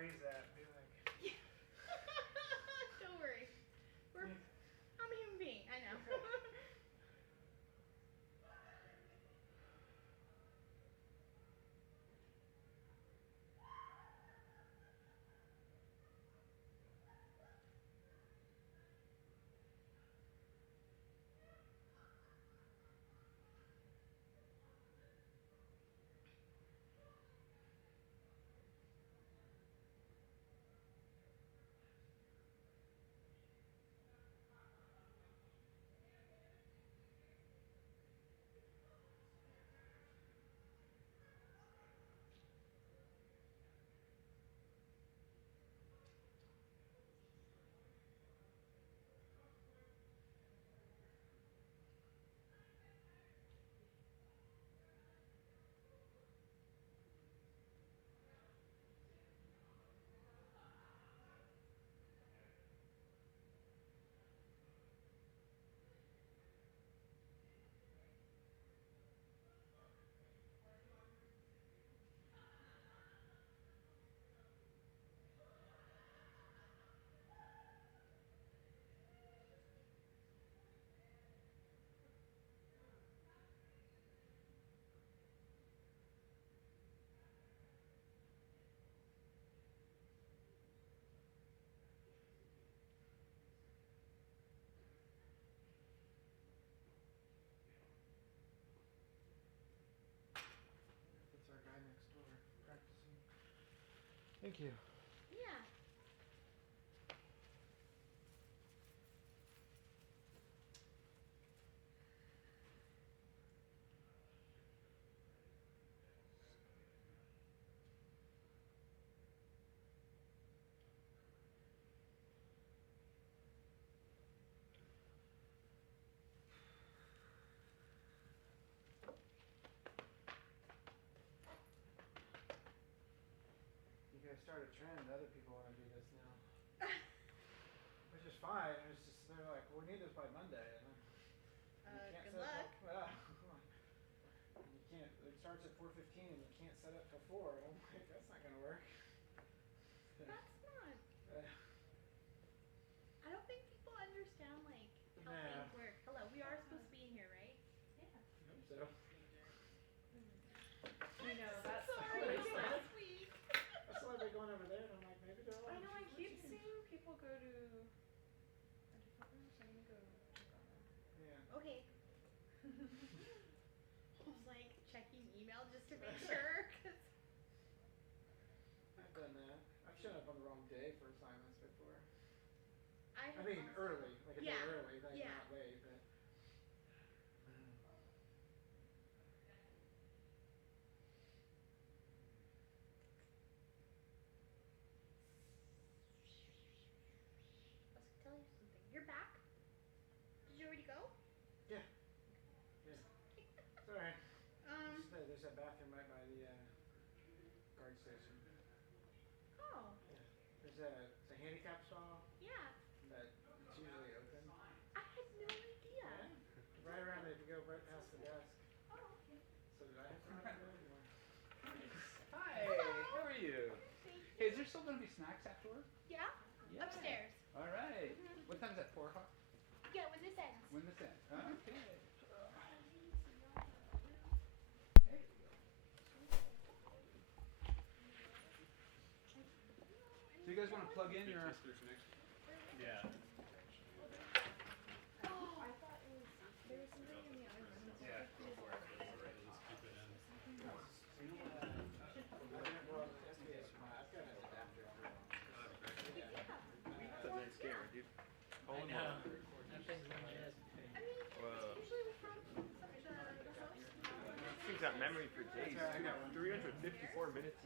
phrase that. Be like, don't worry. I'm a human being. I know. that's our guy next door practicing. Thank you. Yeah. You guys start a trend. Other people want to do this now. Which is fine. It's just they're like, we need this by Monday, and you can't Good set luck. up. You can't. It starts at 4:15, and you can't set up till 4. And I'm like, that's not gonna work. That's not. I don't think people understand like how Nah. things work. Hello, we are supposed to be in here, right? I hope so. You know, I'm that's so sorry. It was last week. I saw everybody going over there, and I'm like, maybe they're all. I know, I keep 4:15. seeing people go to a different room, so I'm gonna go check on them. Yeah. Okay. I was like checking email just to make sure. I've done that. I've shown up on the wrong day for assignments before. I mean, early, like a day early, like Yeah. not late, but. I was gonna tell you something. You're back? Did you already go? Yeah. Yeah. It's alright. Um. There's a bathroom right by the guard station. Oh. Yeah. It's a handicap stall, Yeah. but it's usually open. I had no idea. Yeah. Right around there, if you go right past the desk. Oh, okay. So did I have something to do? Or? Hi, Hello. how are you? Thank Hey, you. is there still going to be snacks after work? Yeah? Yeah. Upstairs. All right. Mhm. What time is that, 4 o'clock? Yeah, when this ends. When this ends? Mhm. Okay. There you go. So you guys want to plug in your... Yeah. Oh, I thought it was. There was somebody in the other room. Yeah, go for it. Alright, let's keep it in. I've got an adapter for it. That's a nice camera, dude. I know. I mean, Whoa. usually from the house. This thing's got memory for days. That's right, I got one. 354 minutes.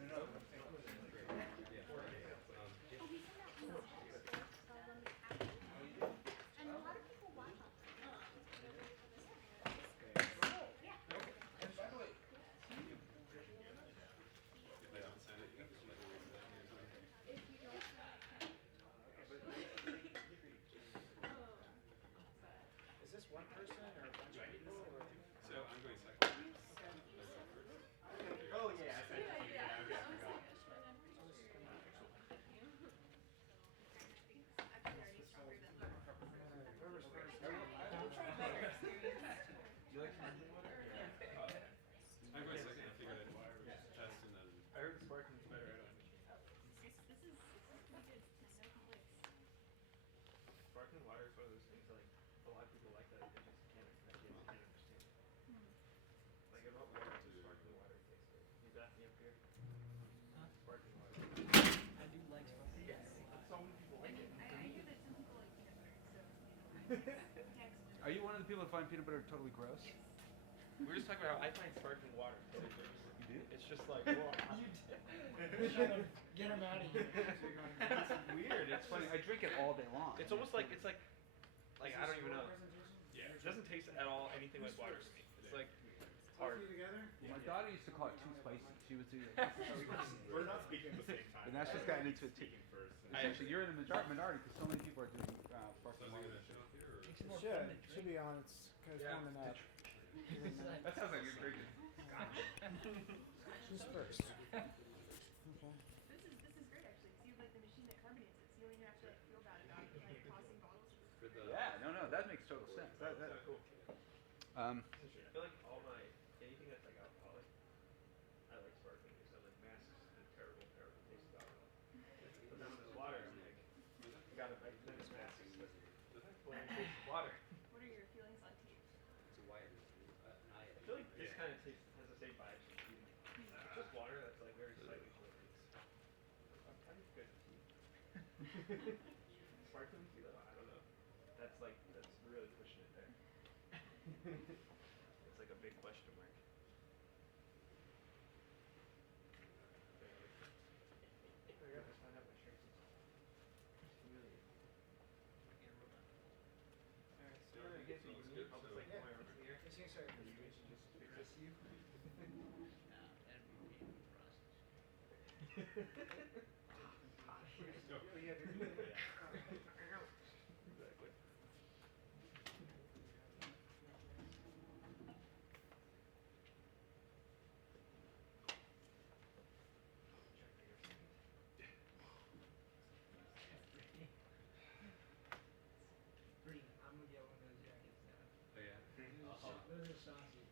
Oh, we send out emails to tell them it's happening. And a lot of people watch on that. Yeah. And by the way, If they don't send it, you can just let me resend it or something. If you don't. Is this one person or a bunch of people? Or? So I'm going second. Oh yeah. I said, yeah, okay, I forgot. Next. Are you one of the people that find peanut butter totally gross? Yes. We were just talking about how I find sparkling water totally gross. You do? It's just like, well, Get him out of here. It's weird. It's funny. I drink it all day long. it's almost like I don't even know. Yeah, it doesn't taste at all anything like water to me. It's like hard. Together? My daughter used to call it too spicy. She would do it. We're not speaking at the same time. And that's just gotten into it too. Speaking first. Actually, you're in the minority because so many people are doing sparkling water. It should be on. It's because it's warming up. That sounds like you're drinking. Who's first? Okay. This is great actually. 'Cause you have like the machine that carbonates it, so you don't even have to like feel bad about like tossing bottles. For the Yeah, no, that makes total sense. that's cool. Um, I feel like all my anything that's like alcoholic, I like sparkling because I'm like masks and terrible taste of alcohol. But then when there's water, I'm like, I got nice masks, but when it tastes of water, What are your feelings on tea? I feel like this kind of has the same vibes as tea. It's just water that's like very slightly flavored. I'm good at tea. Sparkling tea though, I don't know. That's really pushing it there. It's like a big question mark. There you go, that's why I have my shirt. Humiliating. Alright, so You know, it gets me unique. I'll just like put my arms in the air. Yes, yes, sir. And you just fix it. you. Exactly. I'm gonna get one of those jackets now. Oh yeah. Those are saucy.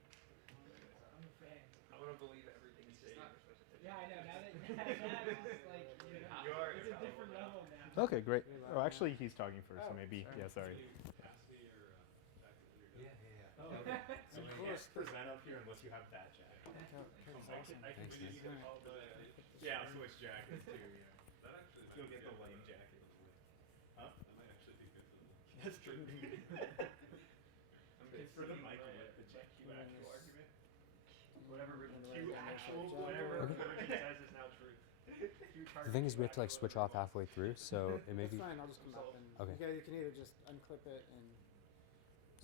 I'm a fan. I want to believe everything you say. You're supposed to take. Yeah, I know. Now that it's like You are. it's a different level now. Okay, great. Oh, actually, he's talking first, so maybe. Yeah, sorry. Oh, So when you guys present up here, unless you have that jacket. I can really use all the. Yeah, I'll switch jackets too. Yeah. That actually might You'll be get good the for lame them. jacket. Huh? That might actually be good for them. That's true. It's for the mic with the Q actual argument. Whatever Q actual. Whatever Okay. Virgin says is now true. The thing is, we have to like switch off halfway through, so it may It's be. fine. I'll just come up and Okay. you can either just unclip it and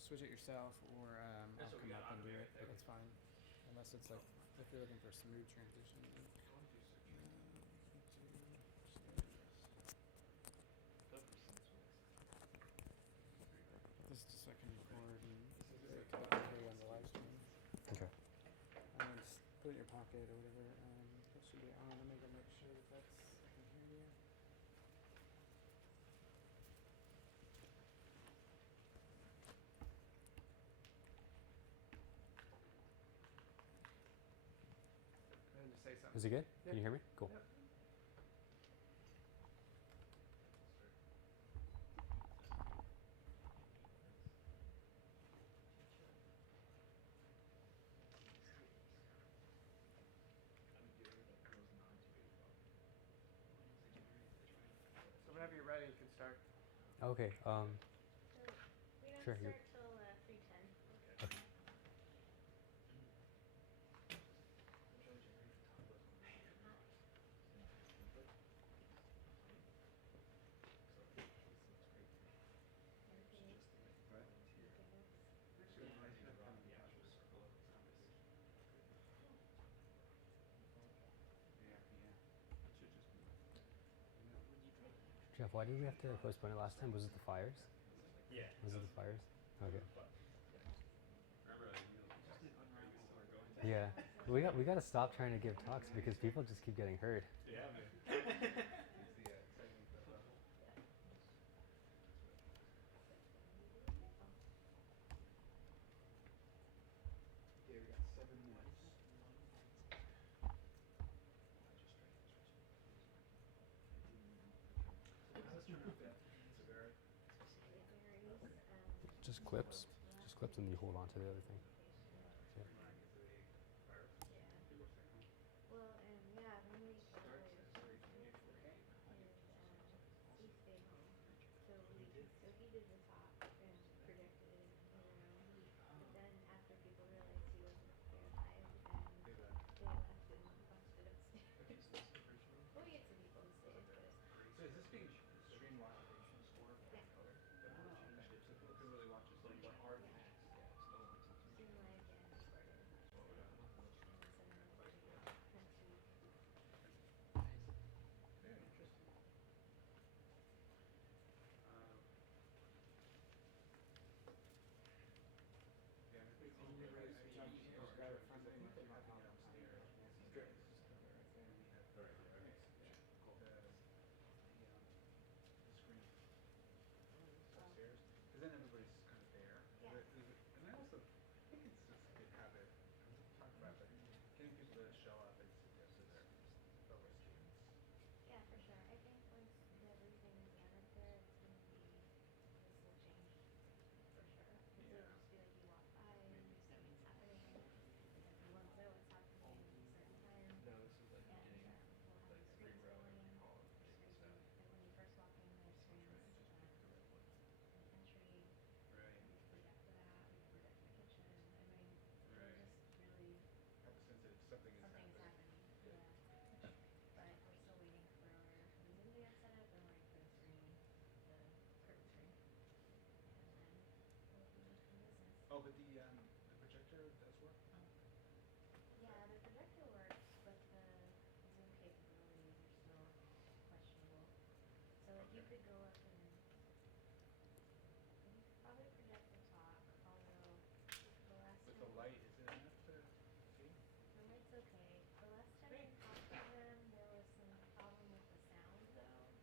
switch it yourself, or I'll That's what come we up got and do on it. right there. It's fine, unless it's like if you're looking for a smooth transition. This is just so I can record and hear you on the live stream. Okay. And then just put it in your pocket or whatever. That should be on. Let me go make sure that I can hear you. Go ahead and just say something. Is it good? Yep. Can you hear me? Cool. Yep. So whenever you're ready, you can start. Okay. So we don't Sure, you- start till 3:10. Okay. Jeff, why did we have to postpone it last time? Was it the fires? Yeah. Was it the fires? Okay. Remember, Yeah. We got to stop trying to give talks because people just keep getting hurt. Yeah, man. Okay, we got 7 minutes. Just clips. Just clips and you hold on to the other thing. Well, and yeah, when we started, he stayed home. So he did the top, and show up and suggest to their fellow students. Yeah, for sure. I think once everything is done up there, it's gonna be this will change for sure. Because Yeah. it'll just be like you walk by and you see what's happening. Everyone will know what's happening at a certain time. No, this is like And beginning, we'll have like the free screens row, going. whatever you call it, It's Jacob's crazy. Valley. Like when you first walk in, there's Still trying screens to just pick the right one. in the entry. Right. We project to that. We can project to the kitchen. I mean, it'll Right. just really Have a sense that something is something is happening. happening. Good. Yeah. But we're still waiting for the Zoom to get set up, and we're waiting for the screen, the curtain screen, and then we'll be in business. Oh, but the projector does work? Yeah, the projector works, but the Zoom capabilities are still questionable. So like you Okay. could go up and you could probably project the talk, although the last With time the light, is it enough to see? the light's okay. The last time I Hey. talked to them, there was some problem with the sound though.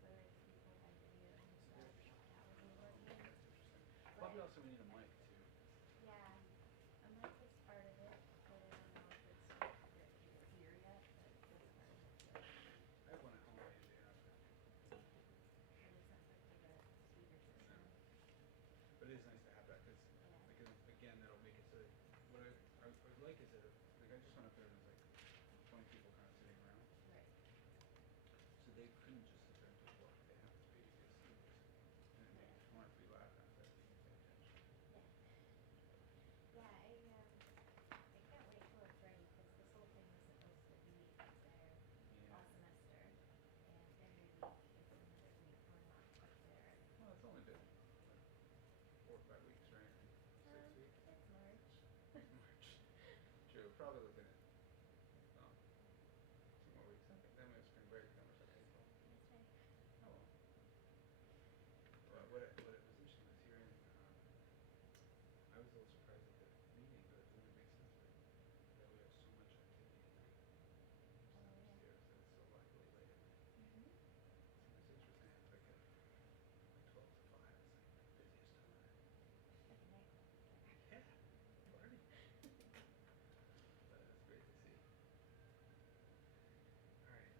So like if people had videos and stuff, that wasn't working. That's interesting. But Probably also we need a mic too. yeah, a mic is part of it, but I don't know if it's like your ear yet, but that's part of it too. I have one at home in Indiana. But it's not hooked to the speaker No. system. But it is nice to have that because, Yeah. like, again, that'll make it so that what I would like is that if, like, I just went up there and there's like 20 people kind of sitting around, Right. so they couldn't just sit there and just look. They have to be speakers, and it Yeah. makes one or three laugh and that you can pay attention. Yeah. Yeah, I can't wait till it's ready because this whole thing was supposed to be up there Yeah. all semester, and every week it's another week we're not up there. Well, it's only been like 4 or 5 weeks, right? 6 weeks. It's March. It's March. True. Probably looking at 2 more weeks. Okay. Then we have spring break. Then we're starting April. That's right. Oh well. What it was interesting was hearing. I was a little surprised at the meeting, but it makes sense that we have so much activity at night. Oh yeah. Here, so it's so lively late at night. Mhm. Some message was saying it's like a 12 to 5. It's like the busiest time. Like a nightclub. Yeah. Party. But it's great to see. All right.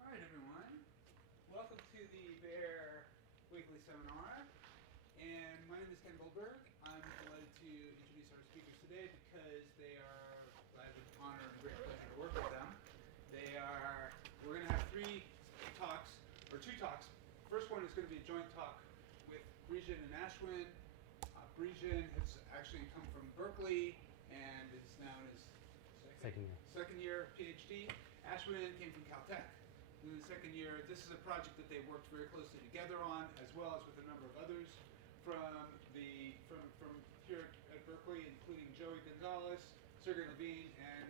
All right, everyone. Welcome to the Bair weekly seminar. And my name is Ken Goldberg. I'm delighted to introduce our speakers today because they are, I have the honor and great pleasure to work with them. We're going to have two talks. First one is going to be a joint talk with Brijan and Ashwin. Brijan has actually come from Berkeley and is now in his second year PhD. Ashwin came from Caltech in the second year. This is a project that they worked very closely together on, as well as with a number of others from here at Berkeley, including Joey Gonzalez, Sergey Levine, and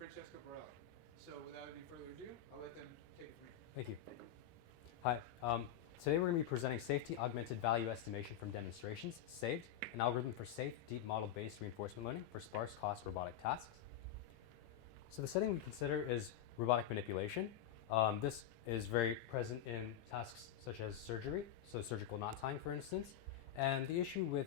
Francesco Borelli. So without any further ado, I'll let them take it from here. Thank you. Hi. Today we're going to be presenting Safety Augmented Value Estimation from Demonstrations, SAVED, an algorithm for safe, deep model-based reinforcement learning for sparse cost robotic tasks. So the setting we consider is robotic manipulation. This is very present in tasks such as surgery, so surgical knot tying, for instance. And the issue with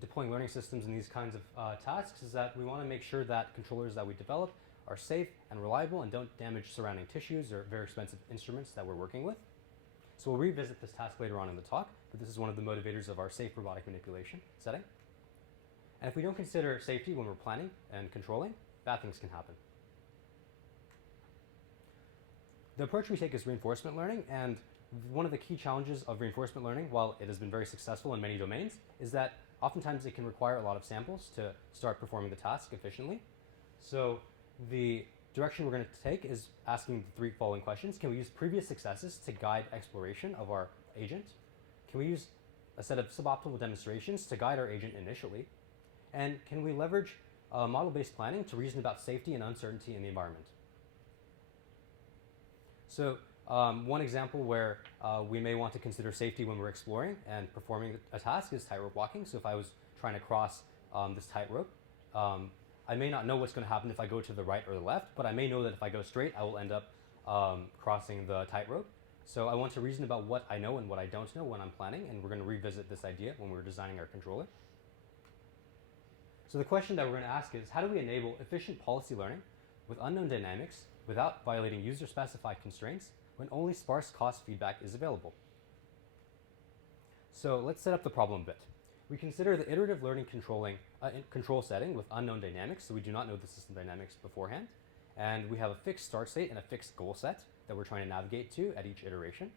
deploying learning systems in these kinds of tasks is that we want to make sure that controllers that we develop are safe and reliable and don't damage surrounding tissues or very expensive instruments that we're working with. So we'll revisit this task later on in the talk, but this is one of the motivators of our safe robotic manipulation setting. And if we don't consider safety when we're planning and controlling, bad things can happen. The approach we take is reinforcement learning, and one of the key challenges of reinforcement learning, while it has been very successful in many domains, is that oftentimes it can require a lot of samples to start performing the task efficiently. So the direction we're going to take is asking the three following questions. Can we use previous successes to guide exploration of our agent? Can we use a set of suboptimal demonstrations to guide our agent initially? And can we leverage model-based planning to reason about safety and uncertainty in the environment? So one example where we may want to consider safety when we're exploring and performing a task is tightrope walking. So if I was trying to cross this tightrope, I may not know what's going to happen if I go to the right or the left, but I may know that if I go straight, I will end up crossing the tightrope. So I want to reason about what I know and what I don't know when I'm planning, and we're going to revisit this idea when we're designing our controller. So the question that we're going to ask is, how do we enable efficient policy learning with unknown dynamics without violating user-specified constraints when only sparse cost feedback is available? So let's set up the problem a bit. We consider the iterative learning control setting with unknown dynamics, so we do not know the system dynamics beforehand. And we have a fixed start state and a fixed goal set that we're trying to navigate to at each iteration.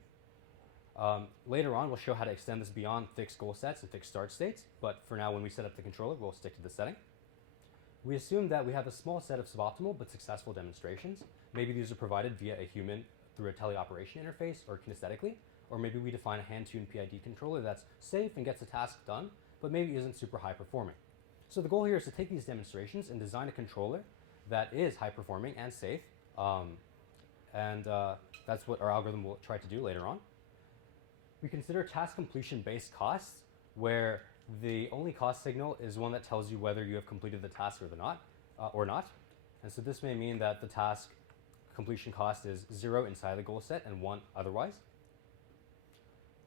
Later on, we'll show how to extend this beyond fixed goal sets and fixed start states, but for now, when we set up the controller, we'll stick to the setting. We assume that we have a small set of suboptimal but successful demonstrations. Maybe these are provided via a human through a teleoperation interface or kinesthetically, or maybe we define a hand-tuned PID controller that's safe and gets the task done, but maybe isn't super high-performing. So the goal here is to take these demonstrations and design a controller that is high-performing and safe, and that's what our algorithm will try to do later on. We consider task completion-based costs, where the only cost signal is one that tells you whether you have completed the task or not. And so this may mean that the task completion cost is 0 inside the goal set and 1 otherwise.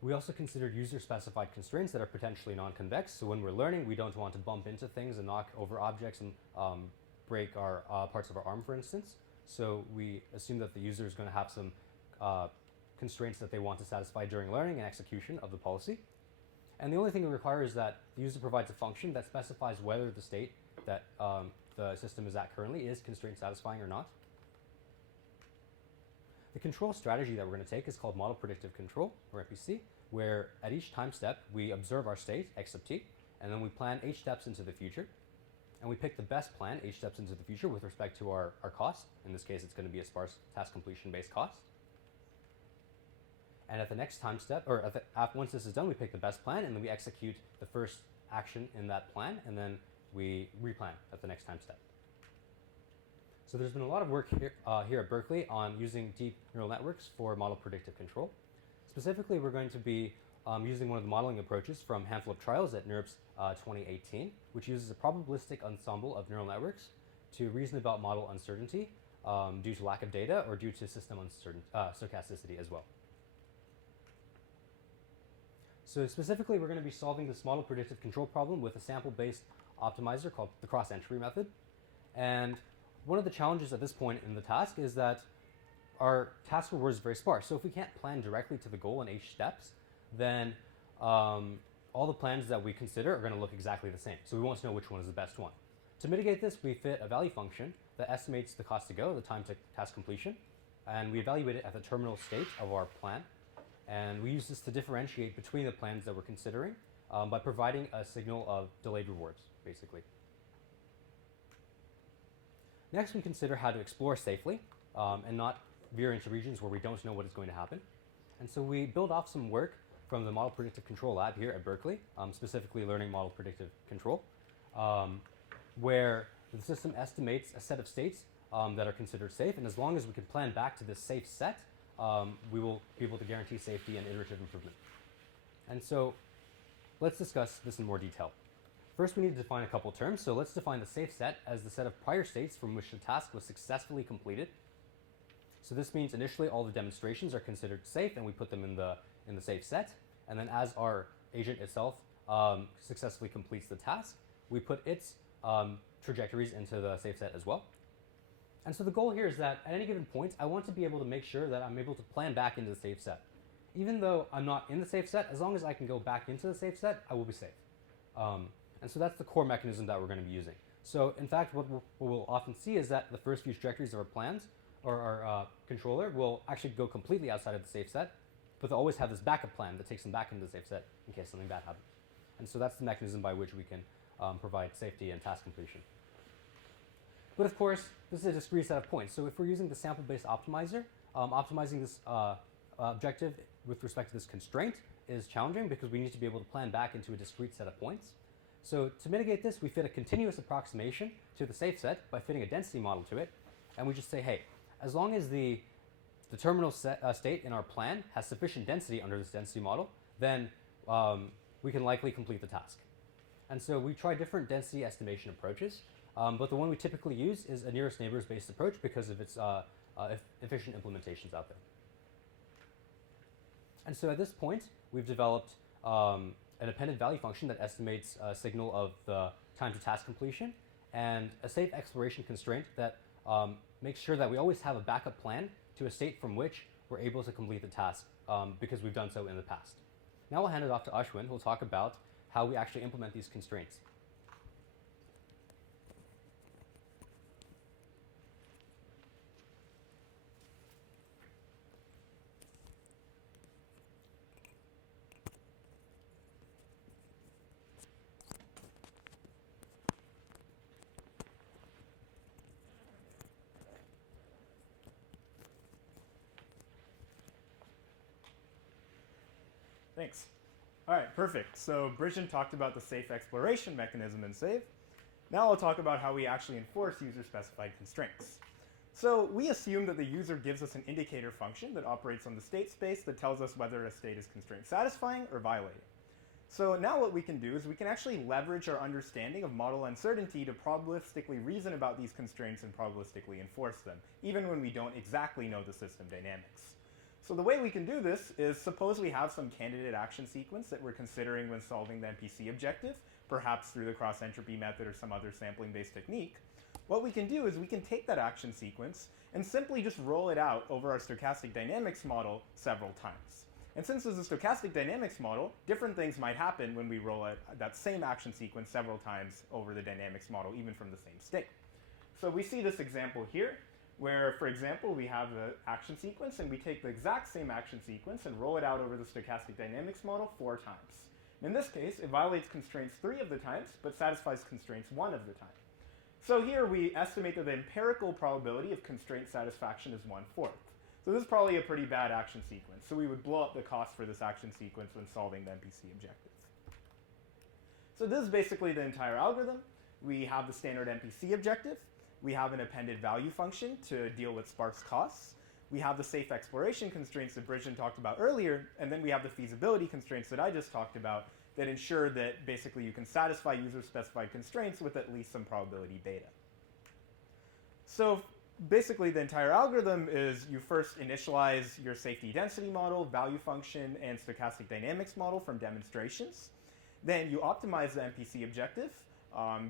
We also considered user-specified constraints that are potentially non-convex. So when we're learning, we don't want to bump into things and knock over objects and break our parts of our arm, for instance. So we assume that the user is going to have some constraints that they want to satisfy during learning and execution of the policy. And the only thing we require is that the user provides a function that specifies whether the state that the system is at currently is constraint satisfying or not. The control strategy that we're going to take is called model predictive control, or MPC, where at each time step we observe our state, x sub t, and then we plan h steps into the future. And we pick the best plan, h steps into the future, with respect to our cost. In this case, it's going to be a sparse task completion-based cost. And at the next time step, or once this is done, we pick the best plan, and then we execute the first action in that plan, and then we replan at the next time step. So there's been a lot of work here at Berkeley on using deep neural networks for model predictive control. Specifically, we're going to be using one of the modeling approaches from Handful of Trials at NeurIPS 2018, which uses a probabilistic ensemble of neural networks to reason about model uncertainty due to lack of data or due to system stochasticity as well. So specifically, we're going to be solving this model predictive control problem with a sample-based optimizer called the cross-entry method. And one of the challenges at this point in the task is that our task reward is very sparse. So if we can't plan directly to the goal in h steps, then all the plans that we consider are going to look exactly the same. So we won't know which one is the best one. To mitigate this, we fit a value function that estimates the cost to go, the time to task completion, and we evaluate it at the terminal state of our plan. And we use this to differentiate between the plans that we're considering by providing a signal of delayed rewards, basically. Next, we consider how to explore safely and not veer into regions where we don't know what is going to happen. And so we build off some work from the Model Predictive Control Lab here at Berkeley, specifically learning model predictive control, where the system estimates a set of states that are considered safe, and as long as we can plan back to this safe set, we will be able to guarantee safety and iterative improvement. And so let's discuss this in more detail. First, we need to define a couple terms. So let's define the safe set as the set of prior states from which the task was successfully completed. So this means initially all the demonstrations are considered safe, and we put them in the safe set. And then as our agent itself successfully completes the task, we put its trajectories into the safe set as well. And so the goal here is that at any given point, I want to be able to make sure that I'm able to plan back into the safe set. Even though I'm not in the safe set, as long as I can go back into the safe set, I will be safe. And so that's the core mechanism that we're going to be using. So in fact, what we'll often see is that the first few trajectories of our plans or our controller will actually go completely outside of the safe set, but they'll always have this backup plan that takes them back into the safe set in case something bad happens. And so that's the mechanism by which we can provide safety and task completion. But of course, this is a discrete set of points. So if we're using the sample-based optimizer, optimizing this objective with respect to this constraint is challenging because we need to be able to plan back into a discrete set of points. So to mitigate this, we fit a continuous approximation to the safe set by fitting a density model to it. And we just say, hey, as long as the terminal state in our plan has sufficient density under this density model, then we can likely complete the task. And so we try different density estimation approaches, but the one we typically use is a nearest neighbors based approach because of its efficient implementations out there. And so at this point, we've developed an appended value function that estimates a signal of the time to task completion and a safe exploration constraint that makes sure that we always have a backup plan to a state from which we're able to complete the task because we've done so in the past. Now I'll hand it off to Ashwin, who will talk about how we actually implement these constraints. Thanks. All right, perfect. So Bridgen talked about the safe exploration mechanism in Save. Now I'll talk about how we actually enforce user-specified constraints. So we assume that the user gives us an indicator function that operates on the state space that tells us whether a state is constraint satisfying or violating. So now what we can do is we can actually leverage our understanding of model uncertainty to probabilistically reason about these constraints and probabilistically enforce them, even when we don't exactly know the system dynamics. So the way we can do this is suppose we have some candidate action sequence that we're considering when solving the MPC objective, perhaps through the cross-entropy method or some other sampling-based technique. What we can do is we can take that action sequence and simply just roll it out over our stochastic dynamics model several times. And since it's a stochastic dynamics model, different things might happen when we roll out that same action sequence several times over the dynamics model, even from the same state. So we see this example here, where, for example, we have the action sequence, and we take the exact same action sequence and roll it out over the stochastic dynamics model 4 times. In this case, it violates constraints 3 of the times, but satisfies constraints 1 of the time. So here we estimate that the empirical probability of constraint satisfaction is 1/4. So this is probably a pretty bad action sequence. So we would blow up the cost for this action sequence when solving the MPC objective. So this is basically the entire algorithm. We have the standard MPC objective. We have an appended value function to deal with sparse costs. We have the safe exploration constraints that Bridgen talked about earlier, and then we have the feasibility constraints that I just talked about that ensure that basically you can satisfy user-specified constraints with at least some probability beta. So basically the entire algorithm is you first initialize your safety density model, value function, and stochastic dynamics model from demonstrations. Then you optimize the MPC objective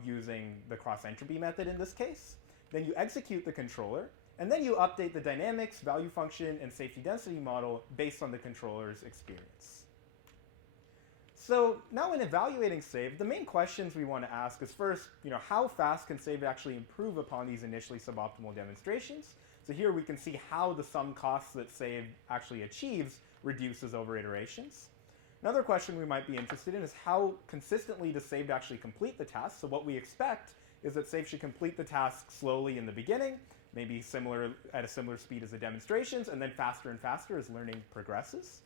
using the cross-entropy method in this case. Then you execute the controller, and then you update the dynamics, value function, and safety density model based on the controller's experience. So now in evaluating save, the main questions we want to ask is first, how fast can save actually improve upon these initially suboptimal demonstrations? So here we can see how the sum costs that save actually achieves reduces over iterations. Another question we might be interested in is how consistently does saved actually complete the task? So what we expect is that save should complete the task slowly in the beginning, maybe at a similar speed as the demonstrations, and then faster and faster as learning progresses.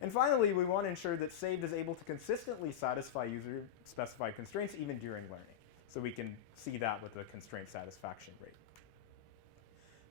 And finally, we want to ensure that saved is able to consistently satisfy user-specified constraints even during learning. So we can see that with the constraint satisfaction rate.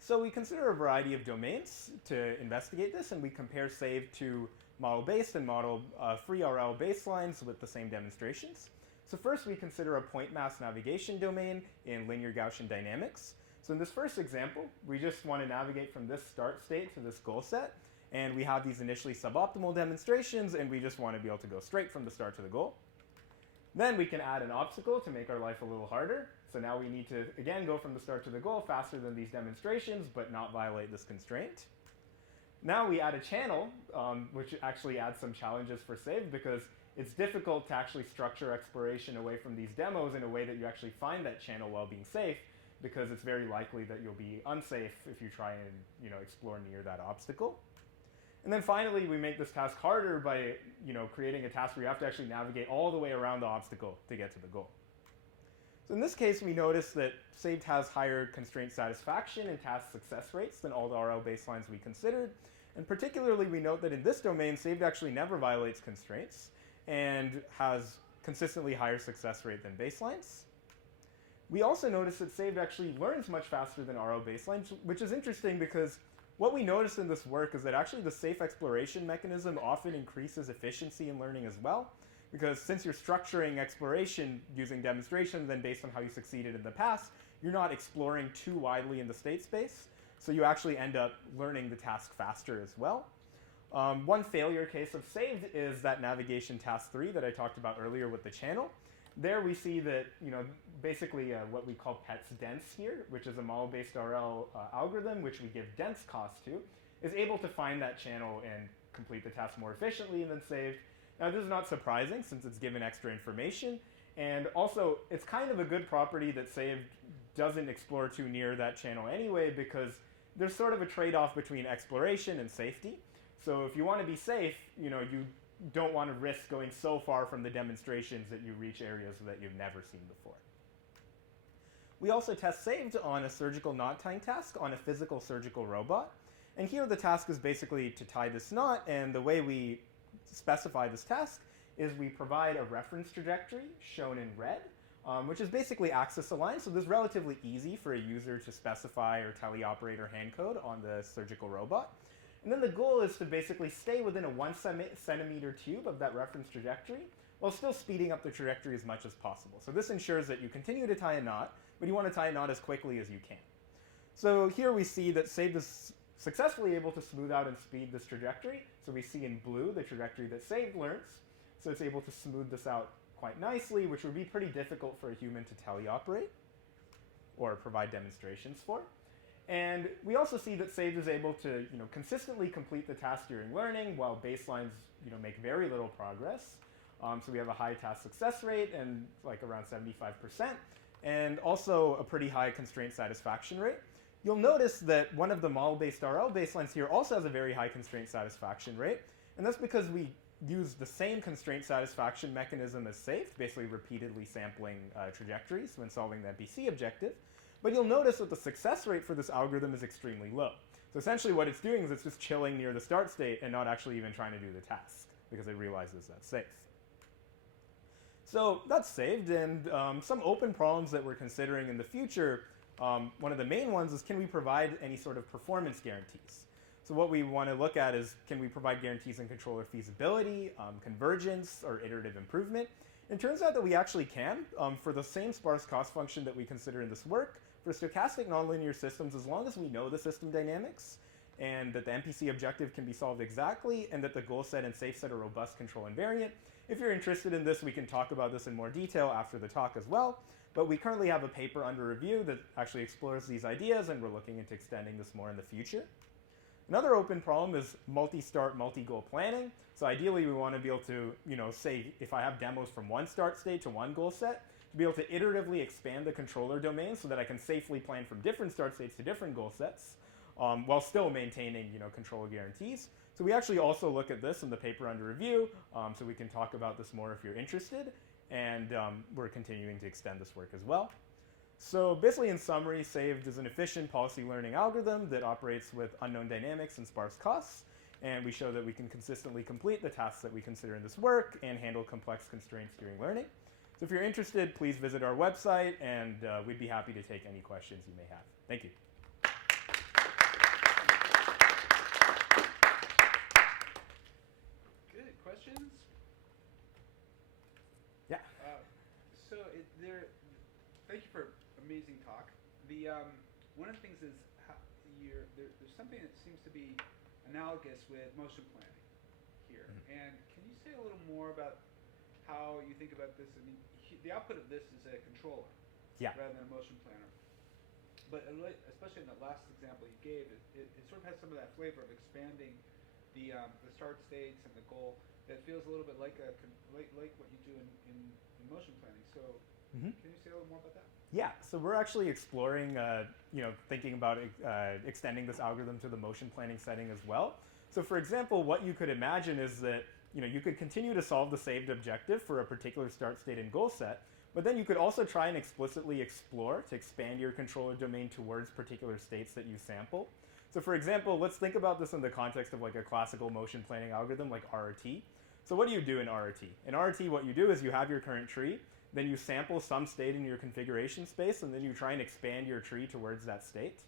So we consider a variety of domains to investigate this, and we compare save to model-based and model free RL baselines with the same demonstrations. So first we consider a point mass navigation domain in linear Gaussian dynamics. So in this first example, we just want to navigate from this start state to this goal set, and we have these initially suboptimal demonstrations, and we just want to be able to go straight from the start to the goal. Then we can add an obstacle to make our life a little harder. So now we need to, again, go from the start to the goal faster than these demonstrations, but not violate this constraint. Now we add a channel, which actually adds some challenges for save, because it's difficult to actually structure exploration away from these demos in a way that you actually find that channel while being safe, because it's very likely that you'll be unsafe if you try and explore near that obstacle. And then finally, we make this task harder by creating a task where you have to actually navigate all the way around the obstacle to get to the goal. So in this case, we notice that saved has higher constraint satisfaction and task success rates than all the RL baselines we considered. And particularly, we note that in this domain, saved actually never violates constraints and has consistently higher success rate than baselines. We also notice that saved actually learns much faster than RL baselines, which is interesting because what we notice in this work is that actually the safe exploration mechanism often increases efficiency in learning as well. Because since you're structuring exploration using demonstrations and based on how you succeeded in the past, you're not exploring too widely in the state space. So you actually end up learning the task faster as well. One failure case of saved is that navigation task 3 that I talked about earlier with the channel. There we see that basically what we call PETS dense here, which is a model-based RL algorithm, which we give dense cost to, is able to find that channel and complete the task more efficiently than saved. Now this is not surprising since it's given extra information, and also it's kind of a good property that saved doesn't explore too near that channel anyway, because there's sort of a trade-off between exploration and safety. So if you want to be safe, you don't want to risk going so far from the demonstrations that you reach areas that you've never seen before. We also test saved on a surgical knot tying task on a physical surgical robot. And here the task is basically to tie this knot, and the way we specify this task is we provide a reference trajectory shown in red, which is basically axis aligned. So this is relatively easy for a user to specify or teleoperate or hand code on the surgical robot. And then the goal is to basically stay within a 1 centimeter tube of that reference trajectory while still speeding up the trajectory as much as possible. So this ensures that you continue to tie a knot, but you want to tie a knot as quickly as you can. So here we see that saved is successfully able to smooth out and speed this trajectory. So we see in blue the trajectory that saved learns. So it's able to smooth this out quite nicely, which would be pretty difficult for a human to teleoperate or provide demonstrations for. And we also see that saved is able to consistently complete the task during learning, while baselines make very little progress. So we have a high task success rate and like around 75%, and also a pretty high constraint satisfaction rate. You'll notice that one of the model-based RL baselines here also has a very high constraint satisfaction rate, and that's because we use the same constraint satisfaction mechanism as saved, basically repeatedly sampling trajectories when solving the MPC objective. But you'll notice that the success rate for this algorithm is extremely low. So essentially what it's doing is it's just chilling near the start state and not actually even trying to do the task, because it realizes that's safe. So that's saved, and some open problems that we're considering in the future, one of the main ones is, can we provide any sort of performance guarantees? So what we want to look at is, can we provide guarantees in controller feasibility, convergence, or iterative improvement? It turns out that we actually can, for the same sparse cost function that we consider in this work. For stochastic nonlinear systems, as long as we know the system dynamics, and that the MPC objective can be solved exactly, and that the goal set and safe set are robust, control invariant. If you're interested in this, we can talk about this in more detail after the talk as well. But we currently have a paper under review that actually explores these ideas, and we're looking into extending this more in the future. Another open problem is multi-start, multi-goal planning. So ideally, we want to be able to, say if I have demos from one start state to one goal set, to be able to iteratively expand the controller domain so that I can safely plan from different start states to different goal sets, while still maintaining, controller guarantees. So we actually also look at this in the paper under review, so we can talk about this more if you're interested, and we're continuing to extend this work as well. So basically, in summary, Saved is an efficient policy learning algorithm that operates with unknown dynamics and sparse costs, and we show that we can consistently complete the tasks that we consider in this work and handle complex constraints during learning. So if you're interested, please visit our website, and we'd be happy to take any questions you may have. Thank you. Good. Questions? Yeah. Thank you for amazing talk. One of the things is there's something that seems to be analogous with motion planning here. Mm-hmm. And can you say a little more about how you think about this? I mean, the output of this is a controller rather than a motion planner. But especially in the last example you gave, it sort of has some of that flavor of expanding the start states and the goal that feels a little bit like what you do in motion planning. So can you say a little more about that? Yeah, so we're actually exploring, thinking about extending this algorithm to the motion planning setting as well. So for example, what you could imagine is that, you could continue to solve the saved objective for a particular start state and goal set, but then you could also try and explicitly explore to expand your controller domain towards particular states that you sample. So for example, let's think about this in the context of like a classical motion planning algorithm like RRT. So what do you do in RRT? In RRT, what you do is you have your current tree, then you sample some state in your configuration space, and then you try and expand your tree towards that state.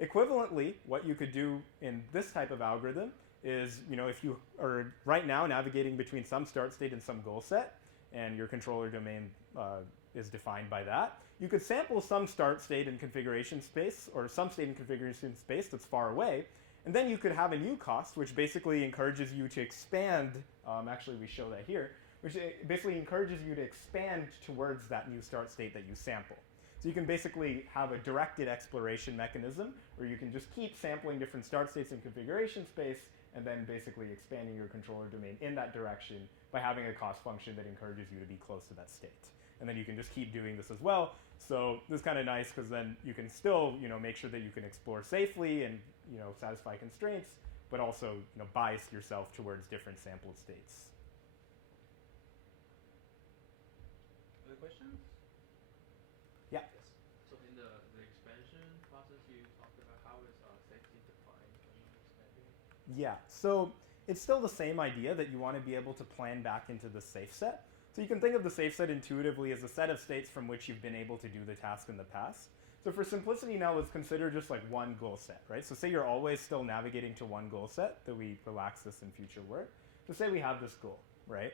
Equivalently, what you could do in this type of algorithm is, if you are right now navigating between some start state and some goal set, and your controller domain is defined by that, you could sample some start state in configuration space, or some state in configuration space that's far away, and then you could have a new cost, which basically encourages you to expand, actually we show that here, which basically encourages you to expand towards that new start state that you sample. So you can basically have a directed exploration mechanism where you can just keep sampling different start states in configuration space and then basically expanding your controller domain in that direction by having a cost function that encourages you to be close to that state. And then you can just keep doing this as well. So this is kind of nice because then you can still, make sure that you can explore safely and, satisfy constraints, but also, bias yourself towards different sampled states. Other questions? Yeah. Yes. So in the expansion process, you talked about how is safety defined when you're expanding? Yeah, so it's still the same idea that you want to be able to plan back into the safe set. So you can think of the safe set intuitively as a set of states from which you've been able to do the task in the past. So for simplicity now, let's consider just like one goal set, right? So say you're always still navigating to one goal set, that we relax this in future work. So say we have this goal, right?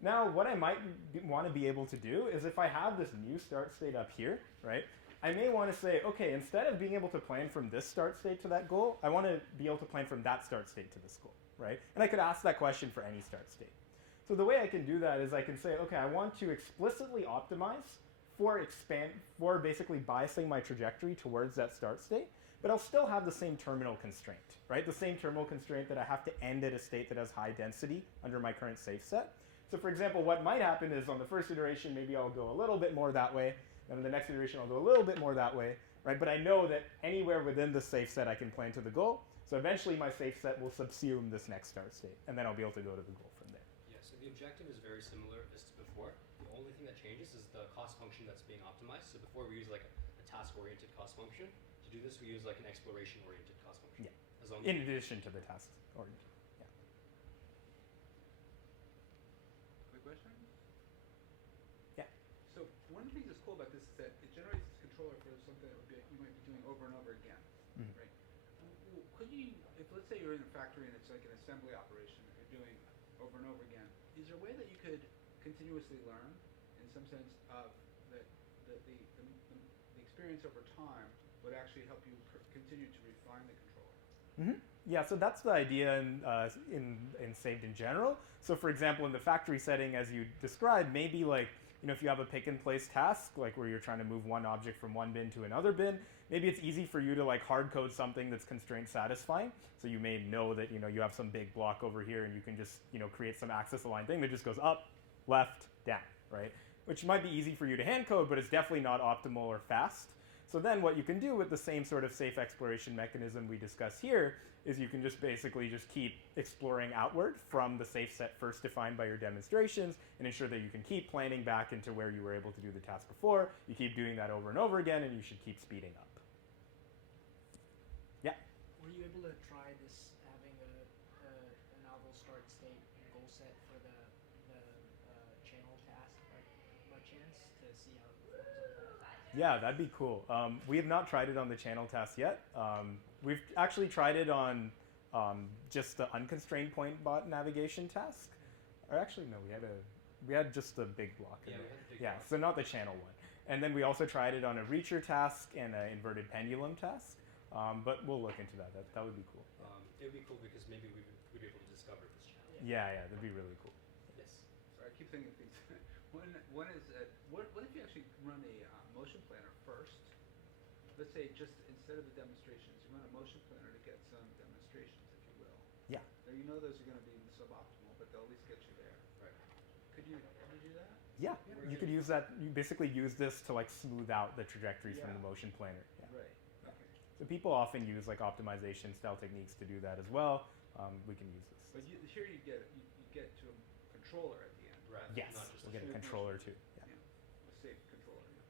Now, what I might want to be able to do is if I have this new start state up here, right, I may want to say, okay, instead of being able to plan from this start state to that goal, I want to be able to plan from that start state to this goal, right? And I could ask that question for any start state. So the way I can do that is I can say, okay, I want to explicitly optimize for basically biasing my trajectory towards that start state, but I'll still have the same terminal constraint, right? The same terminal constraint that I have to end at a state that has high density under my current safe set. So for example, what might happen is on the first iteration, maybe I'll go a little bit more that way, and on the next iteration, I'll go a little bit more that way, right? But I know that anywhere within the safe set, I can plan to the goal. So eventually, my safe set will subsume this next start state, and then I'll be able to go to the goal from there. Yeah, so the objective is very similar as to before. The only thing that changes is the cost function that's being optimized. So before we use like a task-oriented cost function. To do this, we use like an exploration-oriented cost function. Yeah. As long In addition to the task-oriented. Quick question? Yeah. So one of the things that's cool about this is that it generates this controller for something that you might be doing over and over again, right? Could you, if let's say you're in a factory and it's like an assembly operation that you're doing over and over again, is there a way that you could continuously learn, in some sense, that the experience over time would actually help you continue to refine the controller? Mm-hmm. Yeah, so that's the idea in Saved in general. So for example, in the factory setting, as you described, maybe like if you have a pick and place task, like where you're trying to move one object from one bin to another bin, maybe it's easy for you to like hard code something that's constraint satisfying. So you may know that, you have some big block over here and you can just, create some axis aligned thing that just goes up, left, down, right? Which might be easy for you to hand code, but it's definitely not optimal or fast. So then what you can do with the same sort of safe exploration mechanism we discuss here is you can just basically just keep exploring outward from the safe set first defined by your demonstrations and ensure that you can keep planning back into where you were able to do the task before. You keep doing that over and over again, and you should keep speeding up. Yeah? Were you able to try this having a novel start state and goal set for the channel task by chance to see how it performs on that? Yeah, that'd be cool. We have not tried it on the channel task yet. We've actually tried it on just the unconstrained point bot navigation task. Or actually, no, we had just the big block. Yeah, we had the big yeah, block. so not the channel one. And then we also tried it on a reacher task and an inverted pendulum task. But we'll look into that. That would be cool. It would be cool because maybe we'd be able to discover this channel. Yeah, that'd be really cool. Yes. Sorry, I keep thinking of things. One is, what if you actually run a motion planner first? Let's say just instead of the demonstrations, you run a motion planner to get some demonstrations, if you will. Yeah. Now, those are going to be suboptimal, but they'll at least get you there. Right. Could you do that? Yeah, you could use that. You basically use this to like smooth out the trajectories from the motion planner. Yeah. Right. Okay. So people often use like optimization style techniques to do that as well. We can use this. But here you get to a controller at the end. Right. Yes, Not just we'll get a smooth controller motion. too. Yeah. Yeah. A safe controller. Yeah.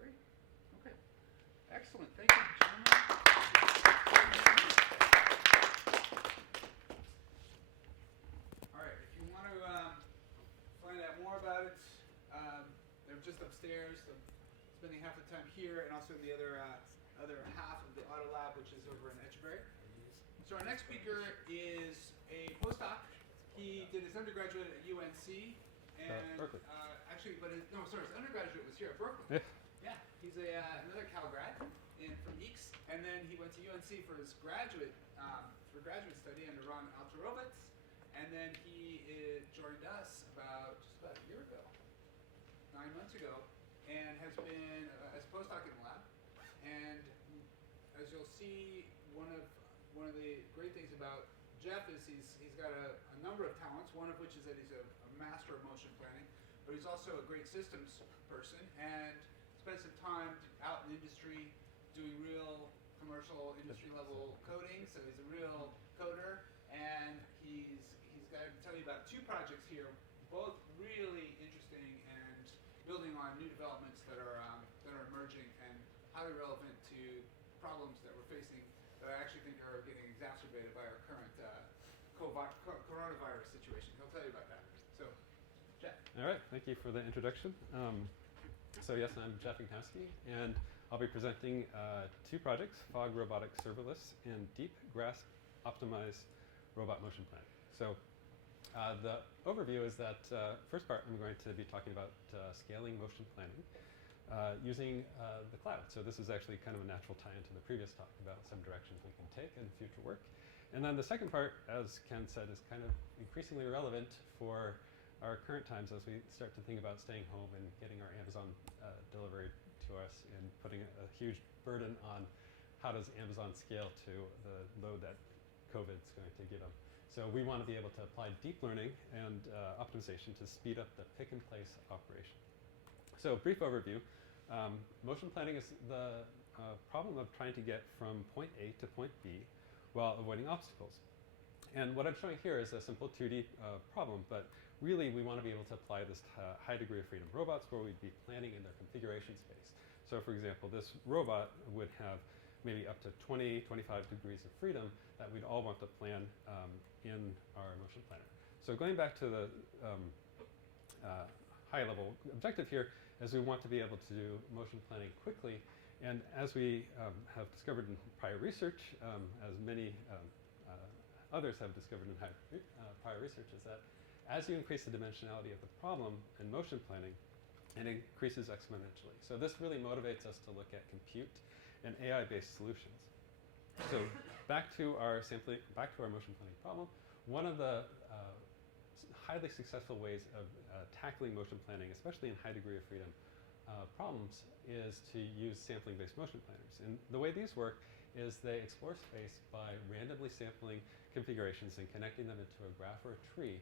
Great. Okay. Excellent. Thank you, gentlemen. All right. If you want to find out more about it, they're just upstairs. So spending half the time here, and also in the other half of the auto lab, which is over in Etchebury. So our next speaker is a postdoc. He did his undergraduate at UNC, and Berkeley. Actually, but his undergraduate was here at Berkeley. Yeah, he's another Cal grad from EECS, and then he went to UNC for his graduate study under Ron Alterovitz, and then he joined us just about a year ago, 9 months ago, and has been as a postdoc in the lab. And as you'll see, one of the great things about Jeff is he's got a number of talents, one of which is that he's a master of motion planning, but he's also a great systems person and spends some time out in industry doing real commercial industry level coding, so he's a real coder, and he's got to tell you about two projects here, both really interesting and building on new developments that are emerging and highly relevant to problems that we're facing that I actually think are getting exacerbated by our current coronavirus situation. He'll tell you about that. So, Jeff. All right, thank you for the introduction. So yes, I'm Jeff Ignowski, and I'll be presenting two projects, Fog Robotic Serverless and Deep Grasp Optimized Robot Motion Planning. So the overview is that first part I'm going to be talking about scaling motion planning using the cloud. So this is actually kind of a natural tie into the previous talk about some directions we can take in future work. And then the second part, as Ken said, is kind of increasingly relevant for our current times as we start to think about staying home and getting our Amazon delivered to us and putting a huge burden on how does Amazon scale to the load that COVID's going to give them. So we want to be able to apply deep learning and optimization to speed up the pick and place operation. So brief overview, motion planning is the problem of trying to get from point A to point B while avoiding obstacles. And what I'm showing here is a simple 2D problem, but really we want to be able to apply this high degree of freedom. Robots where we'd be planning in their configuration space. So for example, this robot would have maybe up to 20, 25 degrees of freedom that we'd all want to plan in our motion planner. So going back to the high level objective here is we want to be able to do motion planning quickly. And as we have discovered in prior research, as many others have discovered in prior research, is that as you increase the dimensionality of the problem in motion planning, it increases exponentially. So this really motivates us to look at compute and AI-based solutions. So back to our motion planning problem. One of the highly successful ways of tackling motion planning, especially in high degree of freedom problems, is to use sampling-based motion planners. And the way these work is they explore space by randomly sampling configurations and connecting them into a graph or a tree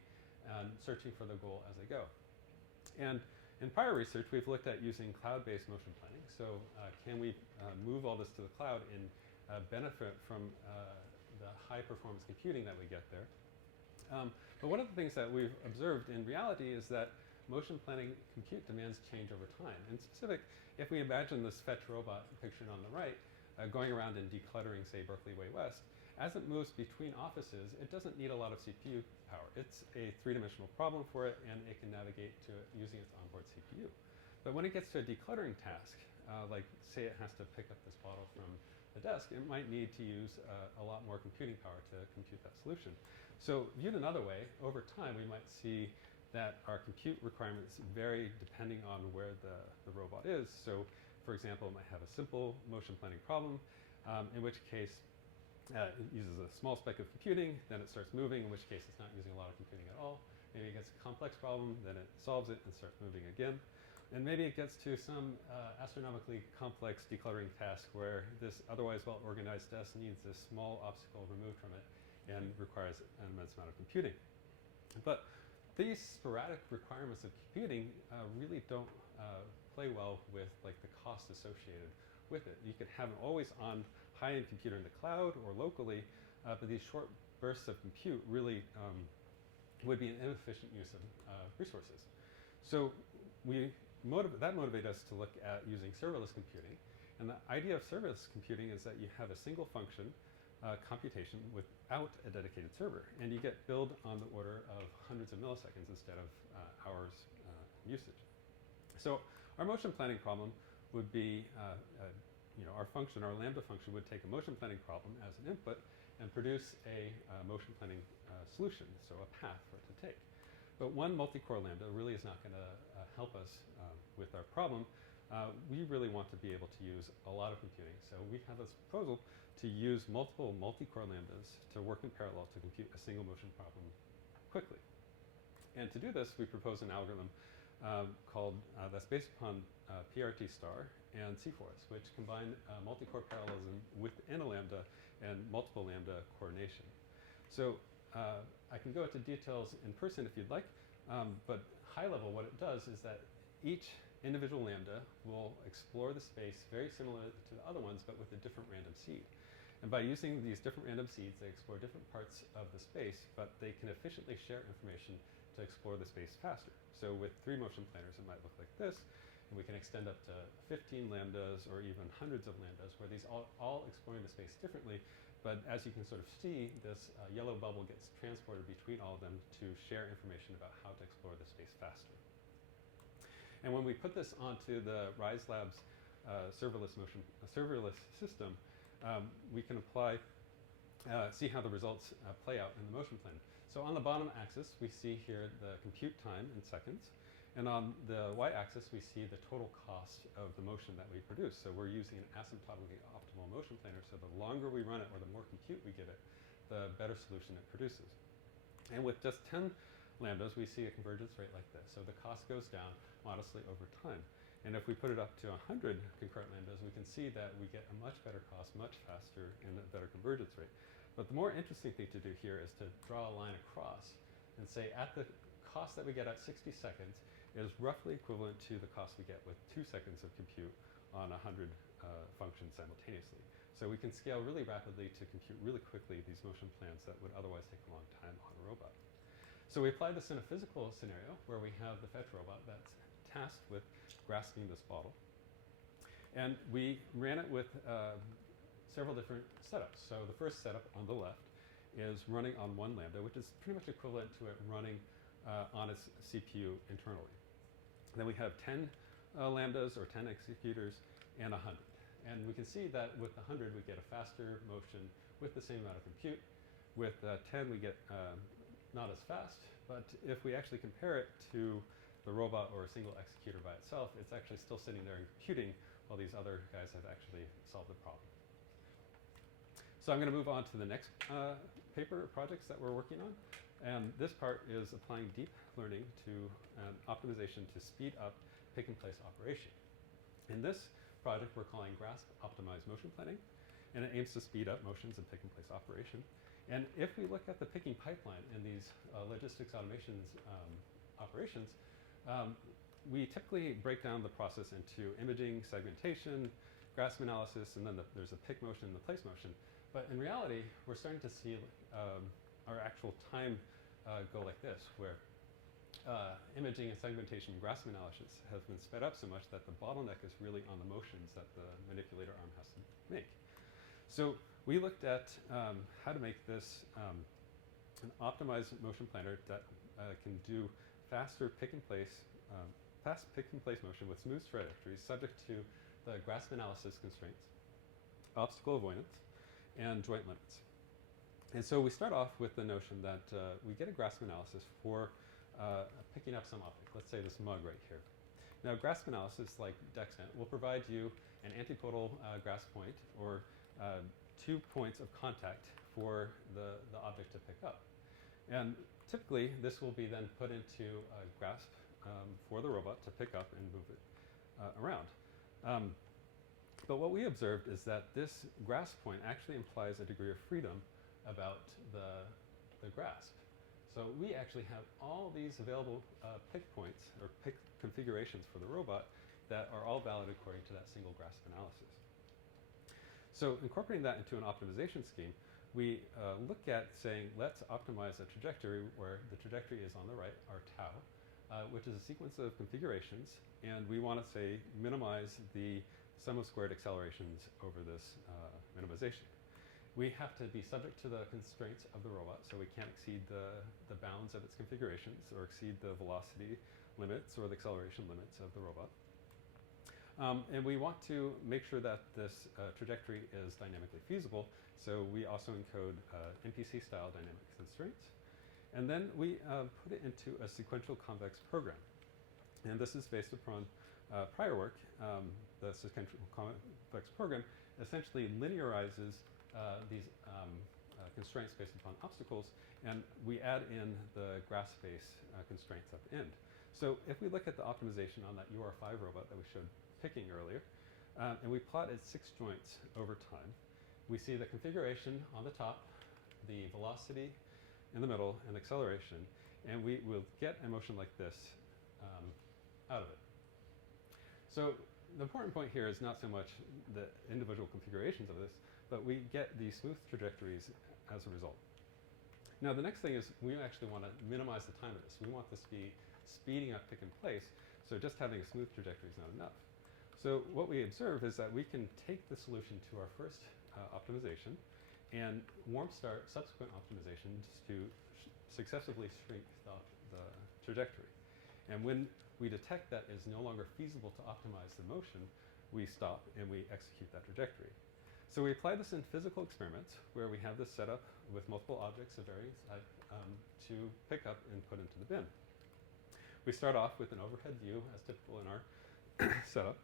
and searching for the goal as they go. And in prior research, we've looked at using cloud-based motion planning. So can we move all this to the cloud and benefit from the high-performance computing that we get there? But one of the things that we've observed in reality is that motion planning compute demands change over time. In specific, if we imagine this fetch robot pictured on the right going around and decluttering, say, Berkeley Way West, as it moves between offices, it doesn't need a lot of CPU power. It's a three-dimensional problem for it, and it can navigate to it using its onboard CPU. But when it gets to a decluttering task, like say it has to pick up this bottle from the desk, it might need to use a lot more computing power to compute that solution. So viewed another way, over time we might see that our compute requirements vary depending on where the robot is. So for example, it might have a simple motion planning problem, in which case it uses a small spec of computing, then it starts moving, in which case it's not using a lot of computing at all. Maybe it gets a complex problem, then it solves it and starts moving again. And maybe it gets to some astronomically complex decluttering task where this otherwise well-organized desk needs this small obstacle removed from it and requires an immense amount of computing. But these sporadic requirements of computing really don't play well with like the cost associated with it. You could have an always on high-end computer in the cloud or locally, but these short bursts of compute really would be an inefficient use of resources. So that motivated us to look at using serverless computing. And the idea of serverless computing is that you have a single function computation without a dedicated server. And you get billed on the order of hundreds of milliseconds instead of hours usage. So our motion planning problem would be, our function, our Lambda function would take a motion planning problem as an input and produce a motion planning solution, so a path for it to take. But one multi-core Lambda really is not going to help us with our problem. We really want to be able to use a lot of computing. So we have this proposal to use multiple multi-core Lambdas to work in parallel to compute a single motion problem quickly. And to do this, we propose an algorithm that's based upon PRT star and C-Force, which combine multi-core parallelism within a Lambda and multiple Lambda coordination. So I can go into details in person if you'd like, but high level what it does is that each individual Lambda will explore the space very similar to the other ones, but with a different random seed. And by using these different random seeds, they explore different parts of the space, but they can efficiently share information to explore the space faster. So with 3 motion planners, it might look like this, and we can extend up to 15 Lambdas or even hundreds of Lambdas, where these all exploring the space differently. But as you can sort of see, this yellow bubble gets transported between all of them to share information about how to explore the space faster. And when we put this onto the Rise Labs serverless system, we can see how the results play out in the motion plan. So on the bottom axis, we see here the compute time in seconds. And on the y-axis, we see the total cost of the motion that we produce. So we're using an asymptotically-optimal motion planner, so the longer we run it or the more compute we give it, the better solution it produces. And with just 10 Lambdas, we see a convergence rate like this. So the cost goes down modestly over time. And if we put it up to 100 concurrent Lambdas, we can see that we get a much better cost, much faster, and a better convergence rate. But the more interesting thing to do here is to draw a line across and say at the cost that we get at 60 seconds is roughly equivalent to the cost we get with 2 seconds of compute on 100 functions simultaneously. So we can scale really rapidly to compute really quickly these motion plans that would otherwise take a long time on a robot. So we apply this in a physical scenario where we have the fetch robot that's tasked with grasping this bottle. And we ran it with several different setups. So the first setup on the left is running on 1 Lambda, which is pretty much equivalent to it running on its CPU internally. Then we have 10 Lambdas or 10 executors and 100. And we can see that with 100 we get a faster motion with the same amount of compute. With 10 we get not as fast, but if we actually compare it to the robot or a single executor by itself, it's actually still sitting there and computing while these other guys have actually solved the problem. So I'm going to move on to the next paper projects that we're working on. And this part is applying deep learning to optimization to speed up pick-and-place operation. In this project, we're calling GRASP Optimized Motion Planning, and it aims to speed up motions and pick-and-place operation. And if we look at the picking pipeline in these logistics automations operations, we typically break down the process into imaging, segmentation, GRASP analysis, and then there's a pick motion and the place motion. But in reality, we're starting to see our actual time go like this, where imaging and segmentation and GRASP analysis have been sped up so much that the bottleneck is really on the motions that the manipulator arm has to make. So we looked at how to make this an optimized motion planner that can do faster fast pick-and-place motion with smooth trajectories subject to the GRASP analysis constraints, obstacle avoidance, and joint limits. And so we start off with the notion that we get a GRASP analysis for picking up some object, let's say this mug right here. Now GRASP analysis, like Dex-Net, will provide you an antipodal GRASP point, or 2 points of contact for the object to pick up. And typically, this will be then put into a GRASP for the robot to pick up and move it around. But what we observed is that this GRASP point actually implies a degree of freedom about the GRASP. So we actually have all these available pick points or pick configurations for the robot that are all valid according to that single GRASP analysis. So incorporating that into an optimization scheme, we look at saying, let's optimize a trajectory where the trajectory is on the right, our tau, which is a sequence of configurations, and we want to say minimize the sum of squared accelerations over this minimization. We have to be subject to the constraints of the robot, so we can't exceed the bounds of its configurations or exceed the velocity limits or the acceleration limits of the robot. And we want to make sure that this trajectory is dynamically feasible, so we also encode MPC-style dynamic constraints. And then we put it into a sequential convex program. And this is based upon prior work. The sequential convex program essentially linearizes these constraints based upon obstacles, and we add in the graph space constraints at the end. So if we look at the optimization on that UR5 robot that we showed picking earlier, and we plotted 6 joints over time, we see the configuration on the top, the velocity in the middle, and acceleration, and we will get a motion like this out of it. So the important point here is not so much the individual configurations of this, but we get these smooth trajectories as a result. Now the next thing is we actually want to minimize the time of this. We want this to be speeding up pick and place, so just having a smooth trajectory is not enough. So what we observe is that we can take the solution to our first optimization and warm start subsequent optimizations to successively shrink the trajectory. And when we detect that it's no longer feasible to optimize the motion, we stop and we execute that trajectory. So we apply this in physical experiments where we have this set up with multiple objects of varying type to pick up and put into the bin. We start off with an overhead view as typical in our setup.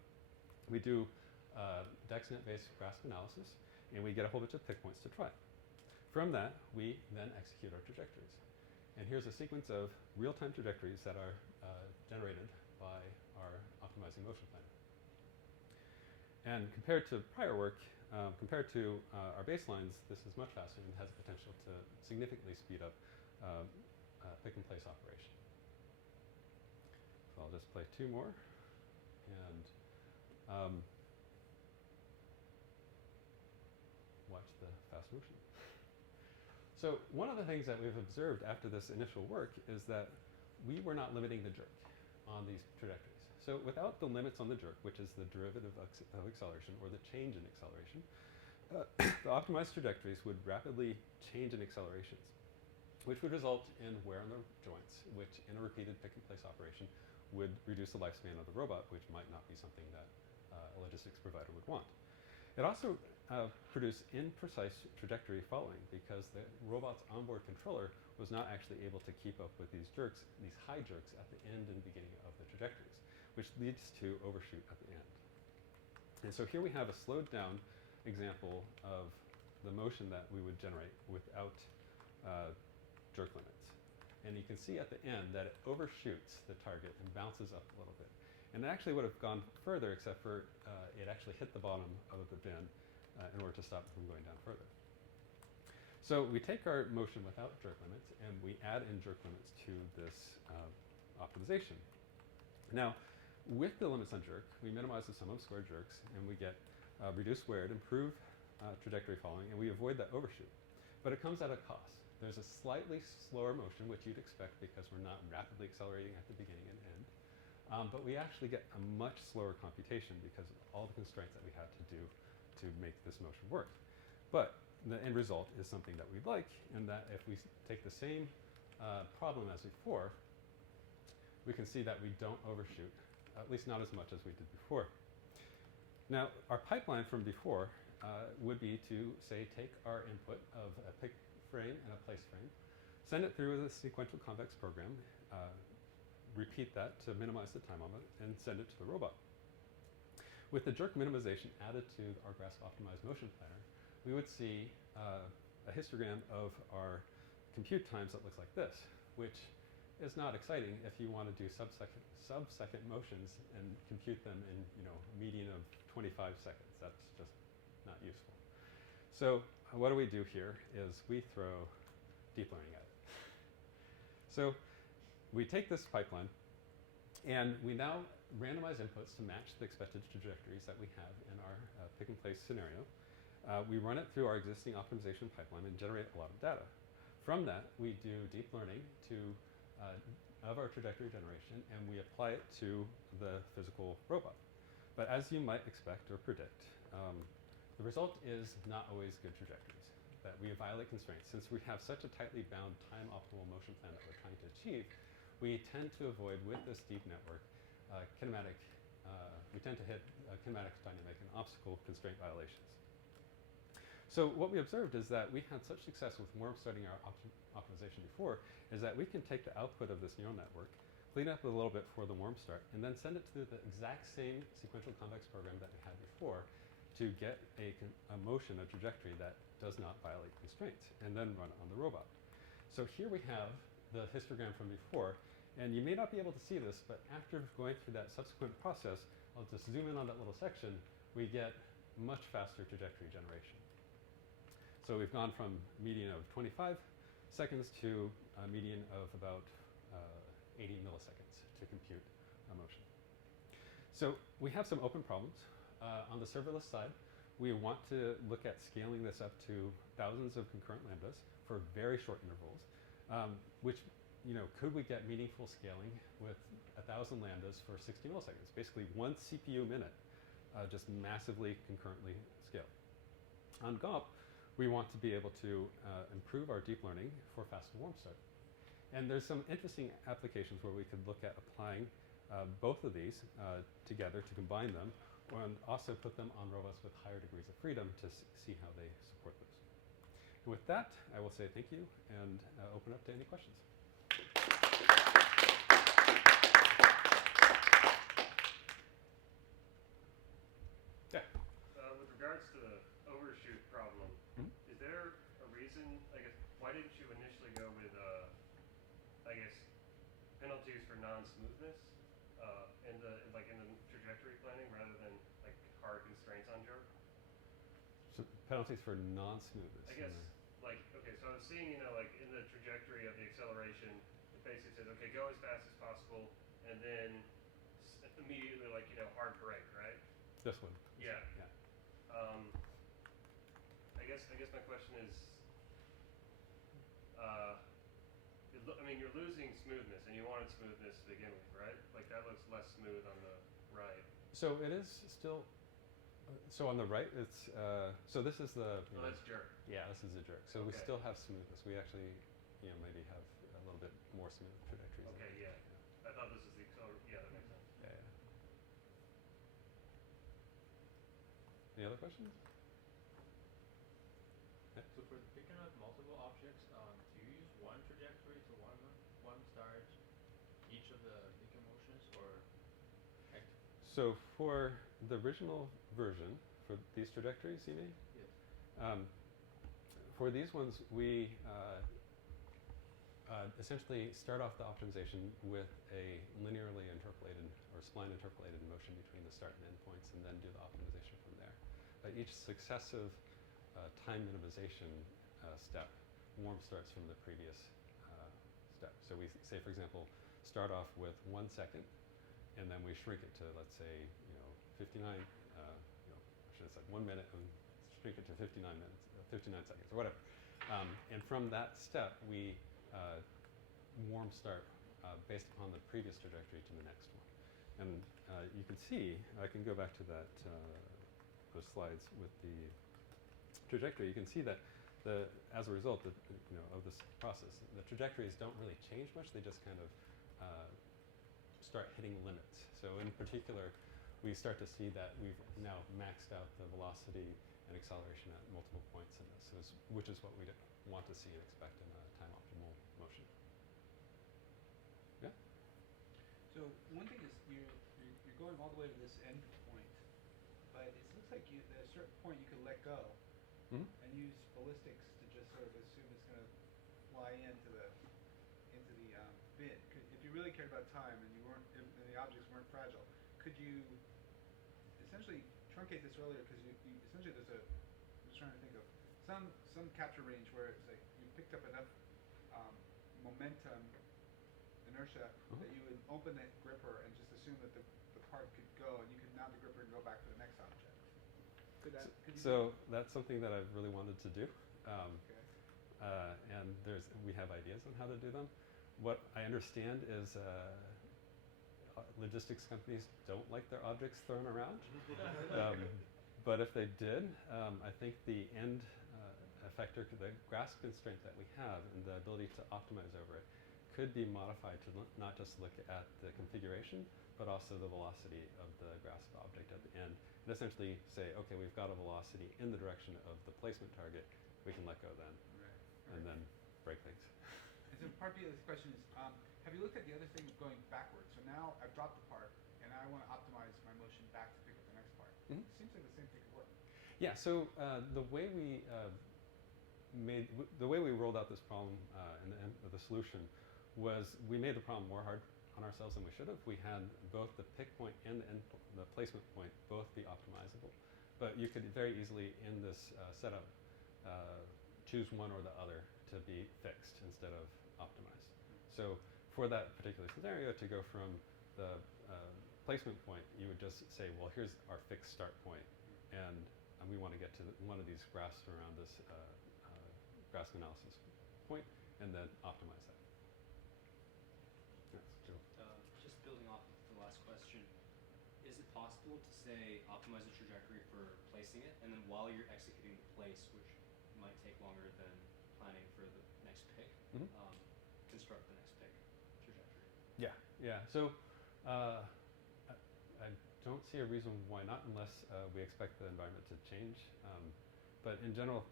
We do Dex-Net based GRASP analysis, and we get a whole bunch of pick points to try. From that, we then execute our trajectories. And here's a sequence of real-time trajectories that are generated by our optimizing motion planner. And compared to prior work, compared to our baselines, this is much faster and has the potential to significantly speed up pick-and-place operation. So I'll just play 2 more, and watch the fast motion. So one of the things that we've observed after this initial work is that we were not limiting the jerk on these trajectories. So without the limits on the jerk, which is the derivative of acceleration or the change in acceleration, the optimized trajectories would rapidly change in accelerations, which would result in wear on the joints, which in a repeated pick-and-place operation would reduce the lifespan of the robot, which might not be something that a logistics provider would want. It also produced imprecise trajectory following because the robot's onboard controller was not actually able to keep up with these jerks, these high jerks at the end and beginning of the trajectories, which leads to overshoot at the end. And so here we have a slowed down example of the motion that we would generate without jerk limits. And you can see at the end that it overshoots the target and bounces up a little bit. And it actually would have gone further, except for it actually hit the bottom of the bin in order to stop it from going down further. So we take our motion without jerk limits, and we add in jerk limits to this optimization. Now, with the limits on jerk, we minimize the sum of square jerks, and we get reduced wear to improve trajectory following, and we avoid that overshoot. But it comes at a cost. There's a slightly slower motion, which you'd expect because we're not rapidly accelerating at the beginning and end. But we actually get a much slower computation because of all the constraints that we had to do to make this motion work. But the end result is something that we'd like, in that if we take the same problem as before, we can see that we don't overshoot, at least not as much as we did before. Now, our pipeline from before would be to, say, take our input of a pick frame and a place frame, send it through the sequential convex program, repeat that to minimize the time on it, and send it to the robot. With the jerk minimization added to our grasp optimized motion planner, we would see a histogram of our compute times that looks like this, which is not exciting if you want to do sub-second motions and compute them in, a median of 25 seconds. That's just not useful. So what do we do here is we throw deep learning at it. So we take this pipeline, and we now randomize inputs to match the expected trajectories that we have in our pick-and-place scenario. We run it through our existing optimization pipeline and generate a lot of data. From that, we do deep learning of our trajectory generation, and we apply it to the physical robot. But as you might expect or predict, the result is not always good trajectories, that we violate constraints. Since we have such a tightly bound time-optimal motion plan that we're trying to achieve, we tend to avoid, with this deep network, we tend to hit kinematic, dynamic, and obstacle constraint violations. So what we observed is that we had such success with warm starting our optimization before, is that we can take the output of this neural network, clean up a little bit for the warm start, and then send it to the exact same sequential convex program that we had before to get a motion, a trajectory that does not violate constraints, and then run it on the robot. So here we have the histogram from before, and you may not be able to see this, but after going through that subsequent process, I'll just zoom in on that little section, we get much faster trajectory generation. So we've gone from median of 25 seconds to a median of about 80 milliseconds to compute a motion. So we have some open problems. On the serverless side, we want to look at scaling this up to thousands of concurrent lambdas for very short intervals, which, could we get meaningful scaling with 1,000 lambdas for 60 milliseconds? Basically, 1 CPU minute, just massively concurrently scaled. On GOMP, we want to be able to improve our deep learning for faster warm start. And there's some interesting applications where we could look at applying both of these together to combine them, and also put them on robots with higher degrees of freedom to see how they support those. And with that, I will say thank you and open up to any questions. Yeah. With regards to the overshoot problem, is there a reason, why didn't you initially go with, penalties for non-smoothness in the trajectory planning rather than hard constraints on jerk? So penalties for non-smoothness. I guess, so I was seeing, in the trajectory of the acceleration, it basically says, okay, go as fast as possible, and then immediately, hard brake, right? This one. Yeah. Yeah. I guess my question is, you're losing smoothness, and you wanted smoothness to begin with, right? That looks less smooth on the right. So it is still. So on the right, it's so this is the. That's jerk. Yeah, this is a jerk. So we still have smoothness. We actually, maybe have a little bit more smooth trajectories. Okay, yeah. I thought this was the accelerator. Yeah, that makes sense. Yeah. Any other questions? Yeah. So for picking up multiple objects, do you use one trajectory to one start each of the beacon motions, or? So for the original version, for these trajectories, you mean? Yes. for these ones, we essentially start off the optimization with a linearly interpolated or spline interpolated motion between the start and end points, and then do the optimization from there. But each successive time minimization step warm starts from the previous step. So we say, for example, start off with 1 second, and then we shrink it to, let's say, 59. I should have said 1 minute, and shrink it to 59 minutes, 59 seconds, or whatever. And from that step, we warm start based upon the previous trajectory to the next one. And you can see, I can go back to that those slides with the trajectory. You can see that as a result of this process, the trajectories don't really change much. They just kind of start hitting limits. So in particular, we start to see that we've now maxed out the velocity and acceleration at multiple points in this, which is what we want to see and expect in a time optimal motion. Yeah? So one thing is you're going all the way to this end point, but it looks like at a certain point you could let go and use ballistics to just sort of assume it's going to fly into the bin. If you really cared about time and and the objects weren't fragile, could you essentially truncate this earlier? Because essentially I'm just trying to think of some capture range where it's like you picked up enough momentum, inertia, that you would open that gripper and just assume that the part could go, and you could mount the gripper and go back to the next object. So that's something that I've really wanted to do. And we have ideas on how to do them. What I understand is logistics companies don't like their objects thrown around. But if they did, I think the end effector, the grasp constraint that we have and the ability to optimize over it could be modified to not just look at the configuration, but also the velocity of the grasp object at the end. And essentially say, okay, we've got a velocity in the direction of the placement target. We can let go then, and then break things. And so part B of this question is, have you looked at the other thing of going backwards? So now I've dropped the part, and I want to optimize my motion back to pick up the next part. It seems like the same thing could work. Yeah. So the way we rolled out this problem and the solution was we made the problem more hard on ourselves than we should have. We had both the pick point and the placement point both be optimizable, but you could very easily in this setup choose one or the other to be fixed instead of optimized. So for that particular scenario, to go from the placement point, you would just say, well, here's our fixed start point, and we want to get to one of these graphs around this grasp analysis point, and then optimize that. Yes, Joe. Just building off of the last question, is it possible to say optimize the trajectory for placing it, and then while you're executing the place, which might take longer than planning for the next pick, construct the next pick trajectory? Yeah. So I don't see a reason why not, unless we expect the environment to change. But in general,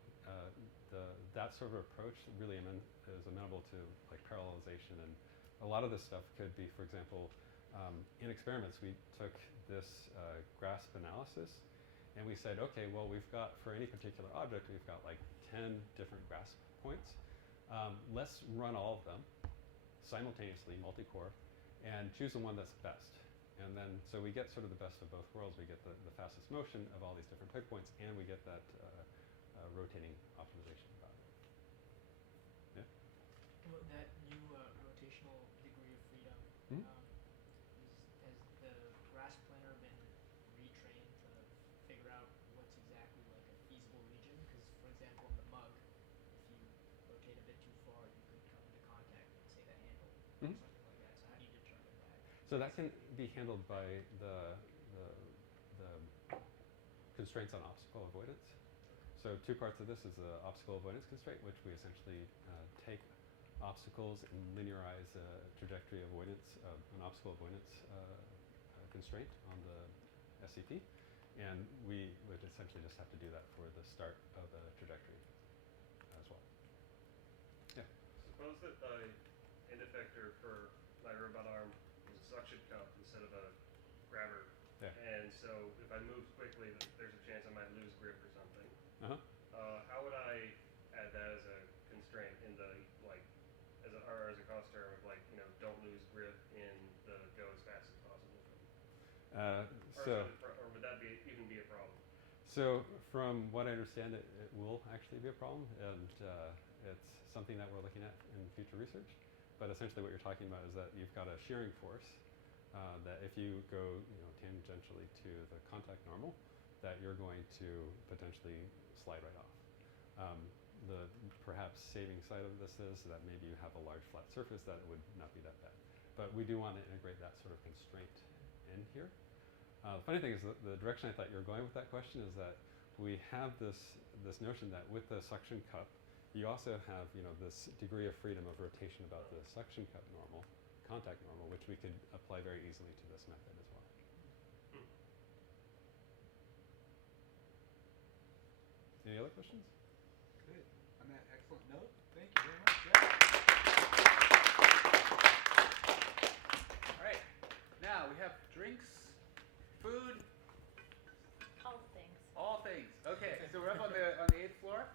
that sort of approach really is amenable to like parallelization, and a lot of this stuff could be, for example, in experiments we took this grasp analysis, and we said, okay, well, we've got, for any particular object, we've got like 10 different grasp points. Let's run all of them simultaneously, multi-core, and choose the one that's best. And then, so we get sort of the best of both worlds. We get the fastest motion of all these different pick points, and we get that rotating optimization about it. Yeah? Well, that new rotational degree of freedom, has the grasp planner been retrained to figure out what's exactly like a feasible region? Because, for example, in the mug, if you rotate a bit too far, you could come into contact with, say, the handle or something like that. So how do you determine that? So that can be handled by the constraints on obstacle avoidance. So two parts of this is the obstacle avoidance constraint, which we essentially take obstacles and linearize trajectory avoidance, an obstacle avoidance constraint on the SCP. And we would essentially just have to do that for the start of the trajectory as well. Yeah. Suppose that the end effector for my robot arm is a suction cup instead of a grabber. Yeah. And so if I move quickly, there's a chance I might lose grip or something. Uh-huh. How would I add that Or would that even be a problem? So from what I understand, it will actually be a problem, and it's something that we're looking at in future research. But essentially what you're talking about is that you've got a shearing force that if you go tangentially to the contact normal, that you're going to potentially slide right off. The perhaps saving side of this is that maybe you have a large flat surface that would not be that bad. But we do want to integrate that sort of constraint in here. The funny thing is that the direction I thought you were going with that question is that we have this notion that with the suction cup, you also have this degree of freedom of rotation about the suction cup normal, contact normal, which we could apply very easily to this method as well. Any other questions? Good. On that excellent note, thank you very much, Jeff. All right. Now we have drinks, food, All things. all things. Okay, so we're up on the 8th floor.